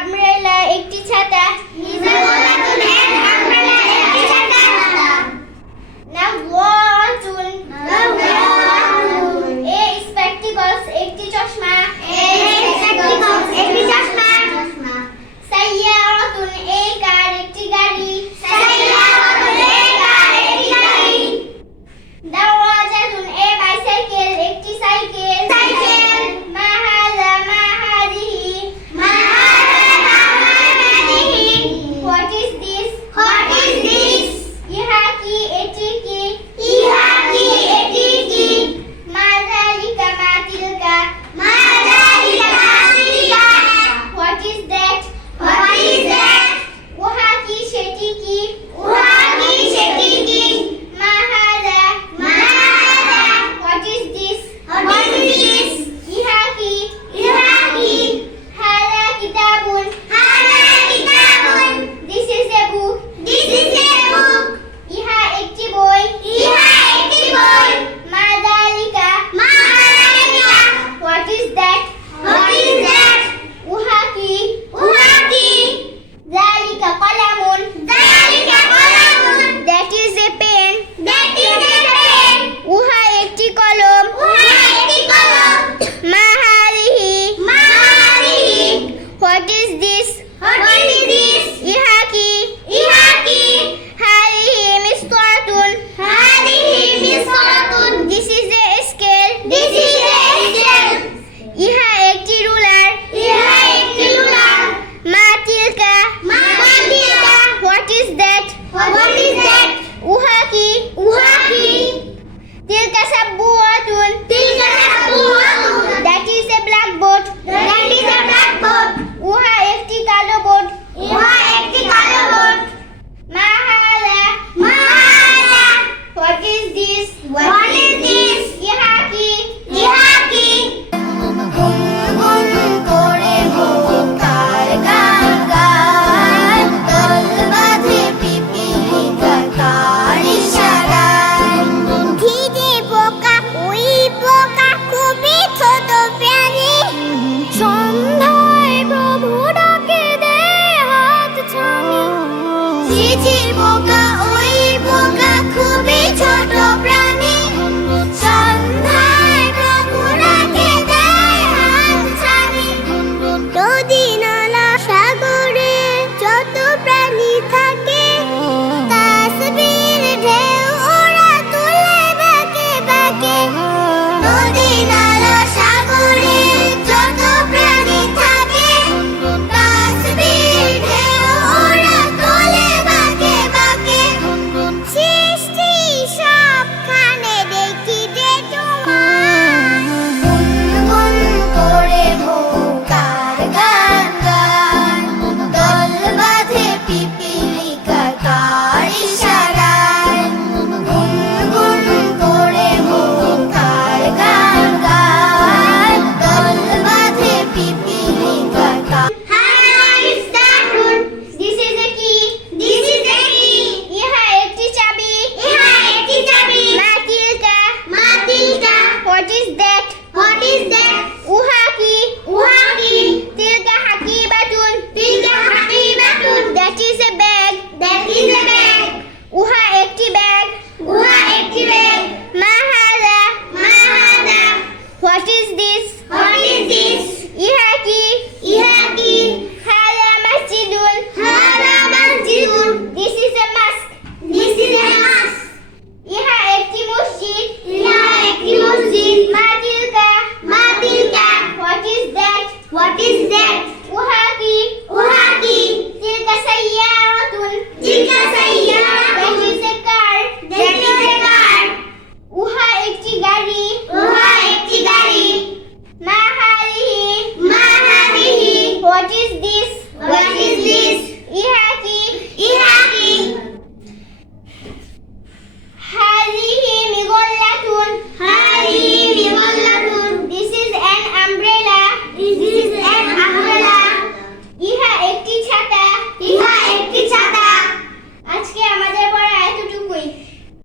Umbrella একটি ছাতা। নাওয়াতুন এ স্পেকটিকলস একটি চশমা। সাইয়ারাতুন এ কার একটি গাড়ি। দাওয়াজাতুন এ বাইসাইকেল একটি সাইকেল। মা হাযা মা হাযিহি হোয়াট ইজ দিস ইহা কি এটি কি মা যালিকা মা তিলকা হোয়াট ইজ দ্যাট উহা কি সেটি কি মা হাযা হোয়াট ইজ দিস ইহা কি হাযা কিতাবুন দিস ইজ এ বুক ইহা একটি বই। মা যালিকা হোয়াট ইজ দ্যাট উহা কি যালিকা কলামুন দ্যাট ইজ এ পেন উহা একটি কলম। মা হাযিহি হোয়াট ইজ দিস